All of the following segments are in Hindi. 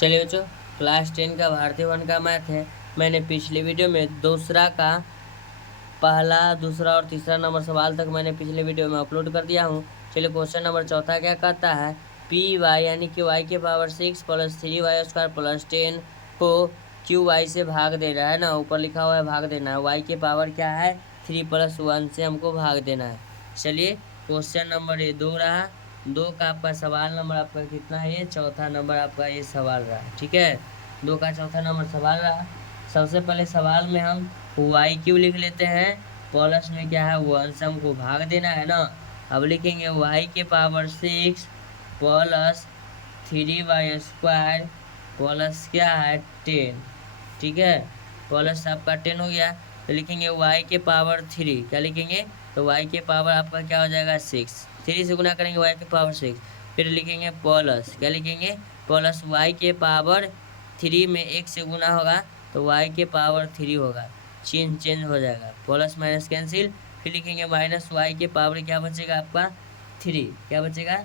चलिए बच्चों, क्लास 10 का भारतीय वन का मैथ है। मैंने पिछले वीडियो में दूसरा का पहला, दूसरा और तीसरा नंबर सवाल तक मैंने पिछले वीडियो में अपलोड कर दिया हूँ। चलिए क्वेश्चन नंबर चौथा क्या कहता है, पी वाई यानी कि वाई के power 6 plus 3y square plus 10 को क्यू वाई से भाग दे रहा है ना। ऊपर लिखा हुआ है भाग देना है। वाई के पावर क्या है 3 + 1 से हमको भाग देना है। चलिए क्वेश्चन नंबर ये 2 रहा। 2 का आपका सवाल नंबर आपका कितना है, ये चौथा नंबर आपका ये सवाल रहा। ठीक है, 2 का चौथा नंबर सवाल रहा। सबसे पहले सवाल में हम वाई क्यू लिख लेते हैं, प्लस में क्या है 1 से हमको भाग देना है ना। अब लिखेंगे वाई के power 6 plus 3y square plus क्या है 10। ठीक है, प्लस आपका 10 हो गया। तो लिखेंगे y के पावर 3, क्या लिखेंगे, तो y के पावर आपका क्या हो जाएगा 6, 3 से गुना करेंगे y के पावर 6। फिर लिखेंगे प्लस, क्या लिखेंगे, प्लस y के पावर 3 में 1 से गुना होगा तो y के पावर 3 होगा। चेंज हो जाएगा, प्लस माइनस कैंसिल। फिर लिखेंगे माइनस y के पावर क्या बचेगा आपका 3, क्या बचेगा,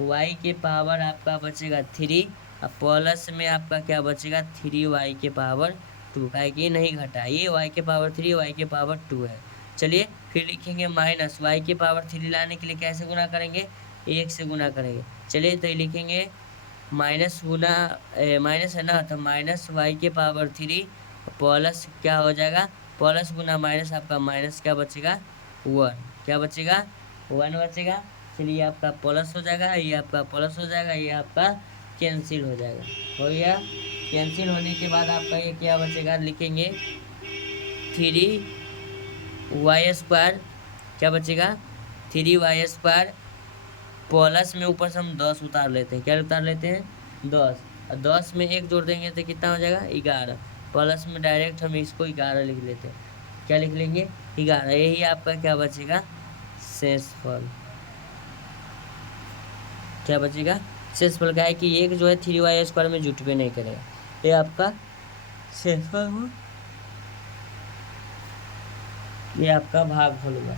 y के पावर आपका बचेगा 3 और प्लस में आपका क्या बचेगा 3y के पावर 2, का कि नहीं घटा, ये y के पावर 3 y के पावर 2 है। चलिए फिर लिखेंगे माइनस y के पावर 3 लाने के लिए कैसे गुना करेंगे, 1 से गुना करेंगे। चलिए तो लिखेंगे माइनस गुना माइनस है ना, तो माइनस y के पावर 3 प्लस क्या हो जाएगा, प्लस गुना माइनस आपका माइनस क्या बचेगा 1, क्या बचेगा 1 बचेगा। चलिए आपका प्लस हो जाएगा, ये आपका प्लस हो जाएगा, ये आपका कैंसिल हो जाएगा। हो गया, कैंसिल होने के बाद आपका ये क्या बचेगा, लिखेंगे 3y स्क्वायर, क्या बचेगा 3y स्क्वायर प्लस में ऊपर से हम 10 उतार लेते हैं, क्या उतार लेते हैं 10, और 10 में 1 जोड़ देंगे तो कितना हो जाएगा 11, प्लस में डायरेक्ट हम इसको 11 लिख लेते हैं, क्या लिख लेंगे 11। यही आपका क्या बचेगा शेषफल, क्या बचेगा शेषफल। का है कि एक जो है 3y स्क्वायर में जुट पे नहीं करेगा, ये आपका शेषफल हो, ये आपका भागफल हुआ।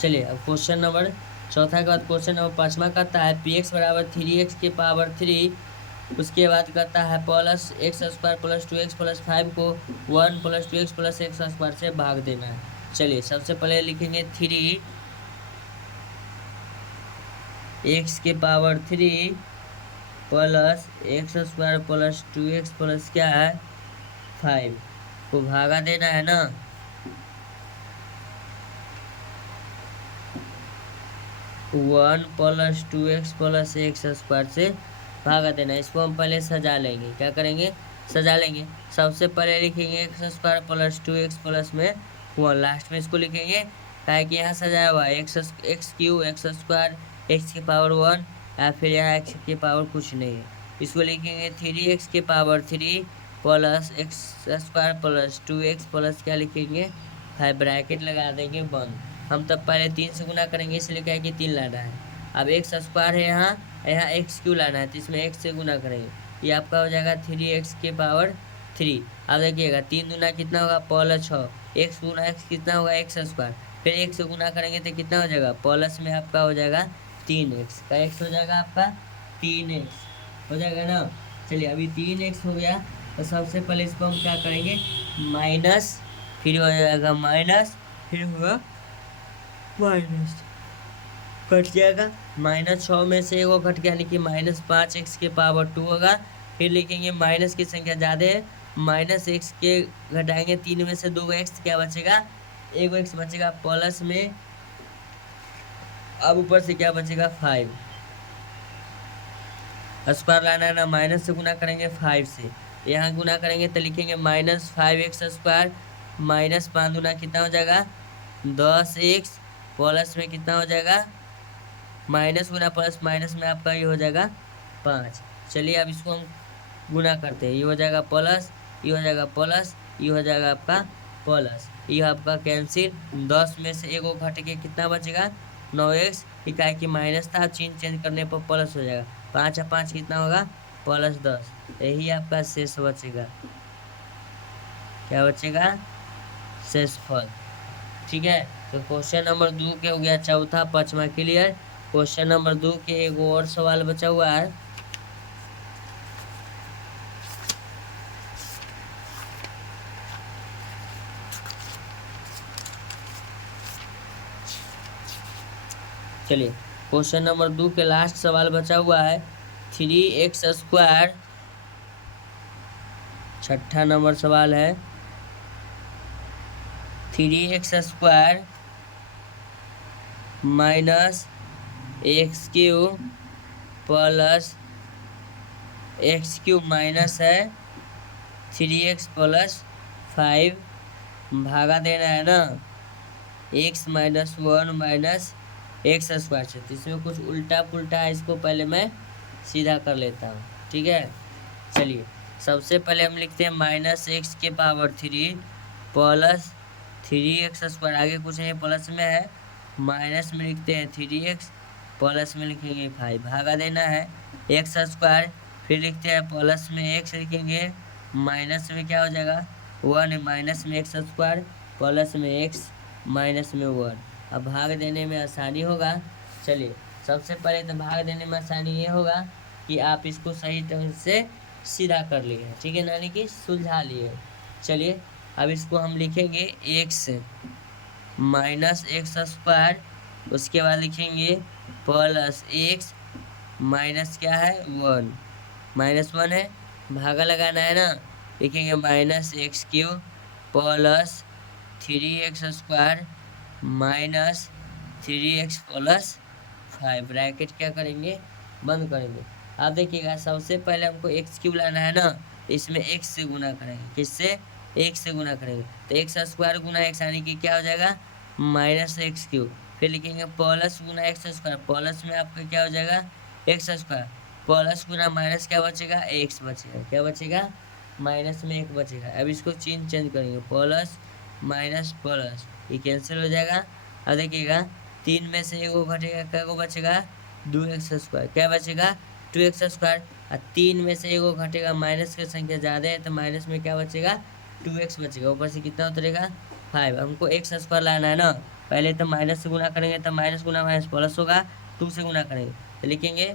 चलिए अब क्वेश्चन नंबर चौथा के बाद क्वेश्चन नंबर 5वां कहता है पी एक्स बराबर 3x के पावर 3, उसके बाद कहता है plus x square plus 2x plus 5 को 1 + 2x + x स्क्वायर से भाग देना है। चलिए सबसे पहले लिखेंगे 3x के power 3 plus x square plus 2x plus क्या है 5 को भागा देना है ना। 1 + 2x + x स्क्वायर से भागा देना। इसको हम पहले सजा लेंगे, क्या करेंगे सजा लेंगे। सबसे पहले लिखेंगे x square plus 2x plus में 1, लास्ट में इसको लिखेंगे, क्या कि यहाँ सजाया हुआ है x Q x square x के पावर 1, या फिर यहाँ एक्स के पावर कुछ नहीं है। इसको लिखेंगे 3x के power 3 plus x square plus 2x plus क्या लिखेंगे 5, ब्रैकेट लगा देंगे बंद। हम तब पहले 3 से गुना करेंगे, इसलिए क्या है कि 3 लाना है। अब एक्स स्क्वायर है यहाँ एक्स क्यू लाना है, तो इसमें x से गुना करेंगे, ये आपका हो जाएगा 3x के पावर 3। अब देखिएगा 3 दूना कितना होगा प्लस 6, x गुना x कितना होगा एक्स स्क्वायर, फिर 1 से गुना करेंगे तो कितना हो जाएगा प्लस में आपका हो जाएगा 3x का x हो जाएगा आपका 3x हो जाएगा ना। चलिए अभी 3x हो गया, तो सबसे पहले इसको हम क्या करेंगे माइनस, फिर हो जाएगा माइनस, फिर होगा माइनस, कट जाएगा -6 में से एगो घट गया, यानी कि -5x के पावर 2 होगा। फिर लिखेंगे माइनस की संख्या ज़्यादा है, -x के घटाएंगे 3 में से 2 x, क्या बचेगा एगो x बचेगा प्लस में, अब ऊपर से क्या बचेगा 5, स्क्वायर लाना है ना, माइनस से गुना करेंगे 5 से, यहाँ गुना करेंगे तो लिखेंगे -5x स्क्वायर -5 गुना कितना हो जाएगा 10x प्लस में कितना हो जाएगा माइनस गुना प्लस माइनस में आपका ये हो जाएगा 5। चलिए अब इसको हम गुना करते हैं, ये हो जाएगा प्लस, ये हो जाएगा प्लस, ये हो जाएगा आपका प्लस, ये आपका कैंसिल। 10 में से एगो घट के कितना बचेगा 9x, इकाई की माइनस था, चेंज करने पर प्लस हो जाएगा, 5 और 5 कितना होगा +10, यही आपका शेष बचेगा, क्या बचेगा शेषफल। ठीक है, तो क्वेश्चन नंबर 2 के हो गया चौथा 5वां क्लियर। क्वेश्चन नंबर 2 के एक और सवाल बचा हुआ है। चलिए क्वेश्चन नंबर 2 के लास्ट सवाल बचा हुआ है। 3x², छठा नंबर सवाल है। 3x² minus x³ plus x³ minus है 3x प्लस 5, भागा देना है ना x माइनस 1 माइनस x² से। तो इसमें कुछ उल्टा पुल्टा है, इसको पहले मैं सीधा कर लेता हूँ, ठीक है। चलिए सबसे पहले हम लिखते हैं -x³ प्लस 3x², आगे कुछ नहीं प्लस में है, माइनस में लिखते हैं 3x, प्लस में लिखेंगे 5, भागा देना है x², फिर लिखते हैं प्लस में x लिखेंगे, माइनस में क्या हो जाएगा 1, माइनस में x² प्लस में x माइनस में 1। अब भाग देने में आसानी होगा। चलिए सबसे पहले तो भाग देने में आसानी ये होगा कि आप इसको सही ढंग से सीधा कर लिए, ठीक है, यानी कि सुलझा लिए। चलिए अब इसको हम लिखेंगे x माइनस x², उसके बाद लिखेंगे प्लस x माइनस क्या है 1, -1 है, भागा लगाना है ना, लिखेंगे -x³ plus 3x² minus 3x plus 5, bracket क्या करेंगे बंद करेंगे। अब देखिएगा सबसे पहले हमको x³ लाना है ना, इसमें x से गुना करेंगे, किससे x से गुना करेंगे, तो x² गुना x यानी कि क्या हो जाएगा -x³, फिर लिखेंगे प्लस गुना x², प्लस में आपका क्या हो जाएगा x², प्लस गुना माइनस क्या बचेगा x बचेगा, क्या बचेगा माइनस में 1 बचेगा। अब इसको चेंज करेंगे, प्लस माइनस प्लस, ये कैंसिल हो जाएगा। अब देखिएगा 3 में से 1 घटेगा, क्या को बचेगा 2x², क्या बचेगा 2x², और 3 में से 1 घटेगा, माइनस की संख्या ज़्यादा है तो माइनस में क्या बचेगा 2x बचेगा, ऊपर से कितना उतरेगा 5। हमको x² लाना है ना, पहले तो माइनस से गुना करेंगे तो माइनस गुना माइनस प्लस होगा, 2 से गुना करेंगे तो लिखेंगे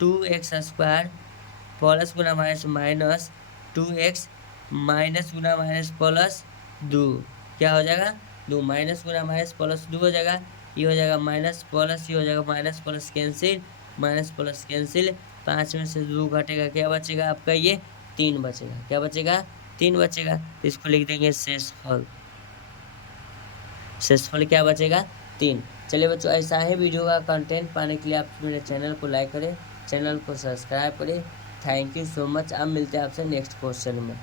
2x² प्लस गुना माइनस माइनस 2x माइनस गुना माइनस प्लस 2, क्या हो जाएगा 2, माइनस गुना माइनस प्लस 2 हो जाएगा, ये हो जाएगा माइनस प्लस, ये हो जाएगा minus plus cancel, minus plus cancel, 5 में से 2 घटेगा, क्या बचेगा आपका ये 3 बचेगा, क्या बचेगा 3 बचेगा, तो इसको लिख देंगे शेषफल। शेषफल क्या बचेगा 3। चलिए बच्चों ऐसा ही वीडियो का कंटेंट पाने के लिए आप मेरे चैनल को लाइक करें, चैनल को सब्सक्राइब करें। Thank you so much. अब मिलते हैं आपसे नेक्स्ट क्वेश्चन में।